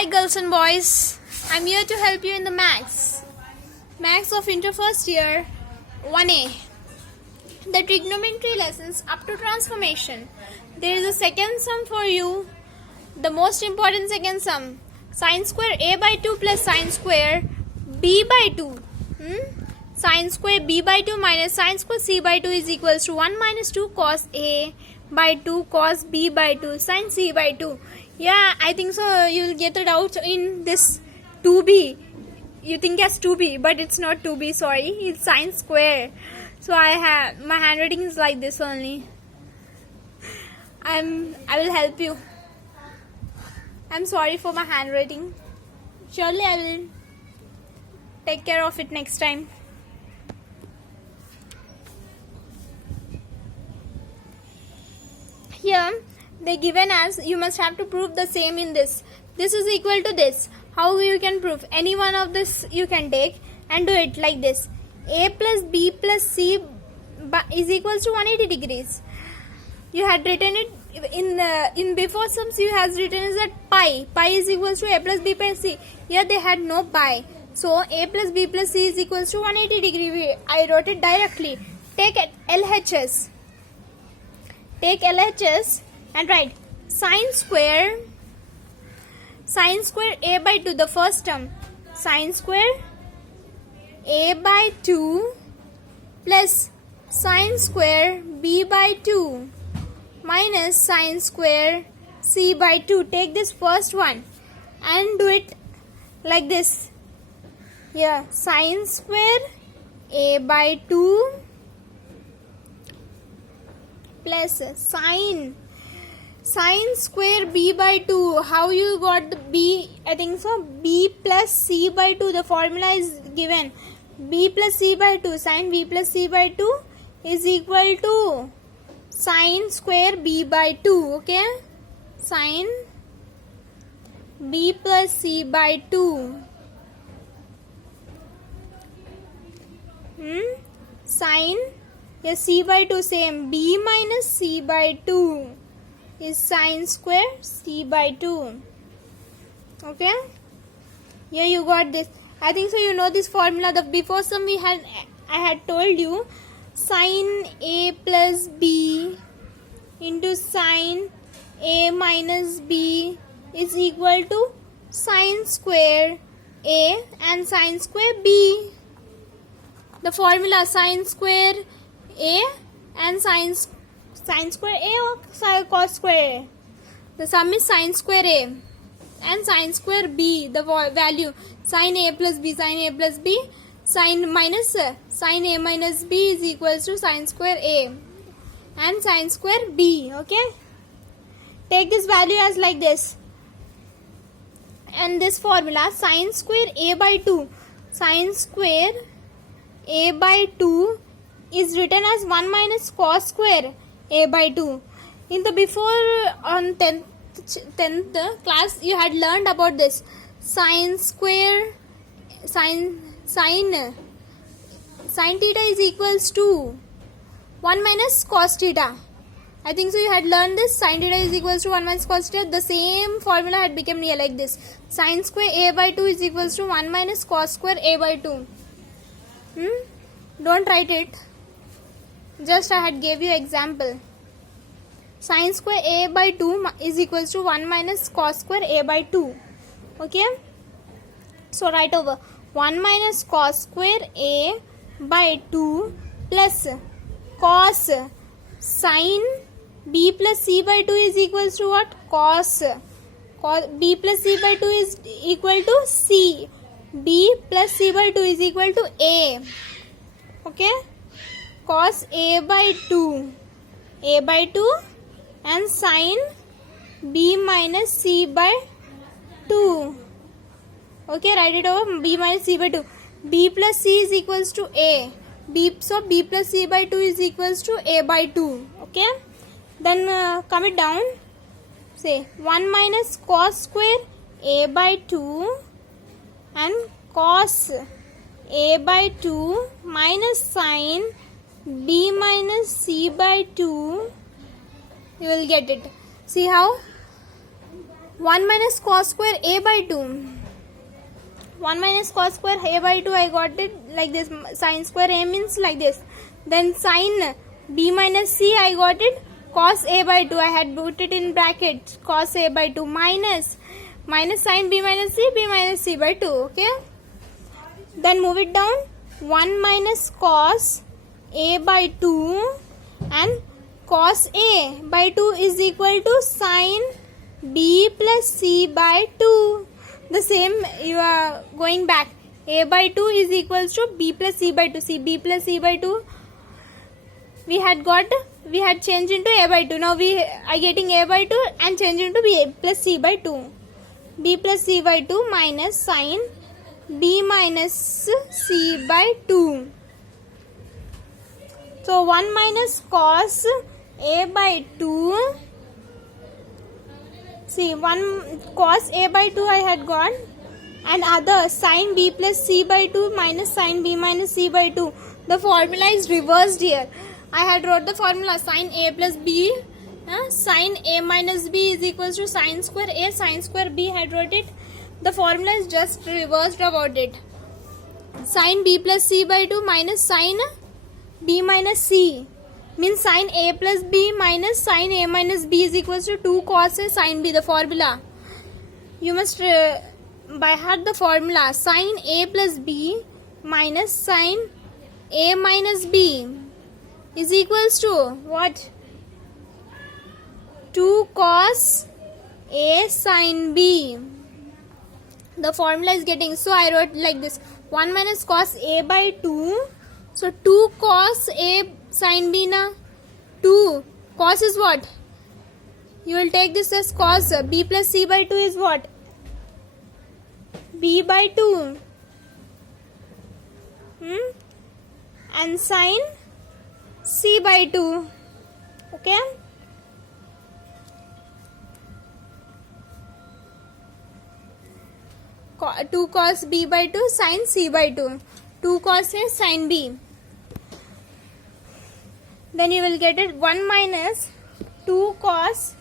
Hi girls and boys, I'm here to help you in the Maths of Inter First Year 1A. The trigonometry lessons up to transformation. There is a second sum for you, the most important second sum. Sine square a by 2 plus sine square b by 2. Sine square b by 2 minus sine square c by 2 is equals to 1 minus 2 cos a by 2 cos b by 2 sine c by 2. Yeah, I think so. You will get it out in this 2b. You think as 2b, but it's not 2b. Sorry, it's sine square. So my handwriting is like this only. I will help you. I'm sorry for my handwriting. Surely I will take care of it next time. Here they given as you must have to prove the same in this. This is equal to this. How you can prove? Any one of this you can take and do it like this. A plus B plus C is equals to 180 degrees. You had written it in before sums. You has written is that pi. Pi is equals to A plus B plus C. Here they had no pi. So A plus B plus C is equals to 180 degree. I wrote it directly. Take LHS. Take LHS and write sine square a by 2, the first term. Sine square a by 2 plus sine square b by 2 minus sine square c by 2. Take this first one and do it like this. Here sine square a by 2 plus sine square b by 2. How you got the b? I think so. B plus c by 2. The formula is given. B plus c by 2. Sine b plus c by 2 is equal to sine square b by 2. Okay. Sine b plus c by 2. Sine. Yes, c by 2 same. B minus c by 2 is sine square c by 2. Okay. Here you got this. I think so. You know this formula. The before sum I had told you sine a plus b into sine a minus b is equal to sine square a and sine square b. The formula sine square a and sine square a or cos square a. The sum is sine square a and sine square b. The value sine a plus b, sine minus sine a minus b is equals to sine square a and sine square b. Okay. Take this value as like this. And this formula sine square a by 2. Sine square a by 2 is written as 1 minus cos square a by 2. In the before on 10th class you had learned about this. Sine theta is equals to 1 minus cos theta. I think so you had learned this. Sine theta is equals to 1 minus cos theta. The same formula had become here like this. Sine square a by 2 is equals to 1 minus cos square a by 2. Don't write it. Just I had gave you example. Sine square a by 2 is equals to 1 minus cos square a by 2. Okay. So write over 1 minus cos square a by 2 plus cos sine b plus c by 2 is equals to what? Cos b plus c by 2 is equal to c. B plus c by 2 is equal to a. Okay. Cos a by 2 and sine b minus c by 2. Okay, write it over. B minus c by 2. B plus c is equals to a. So b plus c by 2 is equals to a by 2. Okay. Then come it down. Say 1 minus cos square a by 2 and cos a by 2 minus sine b minus c by 2. You will get it. See how? 1 minus cos square a by 2. 1 minus cos square a by 2, I got it like this. Sin square a means like this. Then sin b minus c, I got it cos a by 2. I had put it in brackets. Cos a by 2 minus sin b minus c by 2. Okay. Then move it down. 1 minus cos a by 2 and cos a by 2 is equal to sin b plus c by 2. The same, you are going back. A by 2 is equals to b plus c by 2. See, b plus c by 2 we had changed into a by 2. Now we are getting a by 2 and change into b plus c by 2. B plus c by 2 minus sin b minus c by 2. So 1 minus cos a by 2. See, 1 cos a by 2 I had got, and other sin b plus c by 2 minus sin b minus c by 2. The formula is reversed here. I had wrote the formula sin a plus b, sin a minus b is equals to sin square a sin square b. Had wrote it. The formula is just reversed about it. Sin b plus c by 2 minus sin b minus c means sin a plus b minus sin a minus b is equals to 2 cos a sin b. The formula, you must by heart the formula. Sin a plus b minus sin a minus b is equals to what? 2 cos a sin b. The formula is getting, so I wrote like this. 1 minus cos a by 2. So 2 cos a sin b na. 2 cos is what? You will take this as cos. B plus c by 2 is what? B by 2. And sin c by 2. Okay. Two cos b by 2 sin c by 2. 2 cos a sin b. Then you will get it 1 minus 2 cos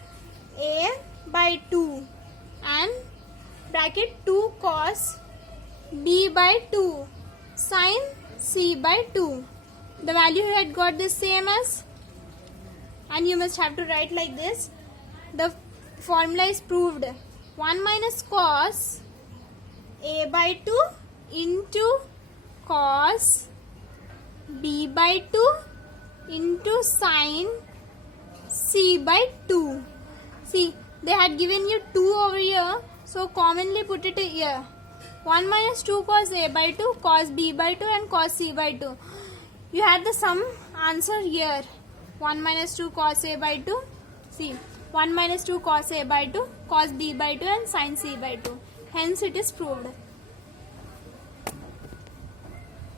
a by 2 and bracket 2 cos b by 2 sin c by 2. The value you had got the same as, and you must have to write like this. The formula is proved. 1 minus cos a by 2 into cos b by 2 into sin c by 2. See, they had given you 2 over here, so commonly put it here. 1 minus 2 cos a by 2, cos b by 2 and cos c by 2. You had the sum answer here. 1 minus 2 cos a by 2. See, 1 minus 2 cos a by 2, cos b by 2 and sin c by 2. Hence it is proved.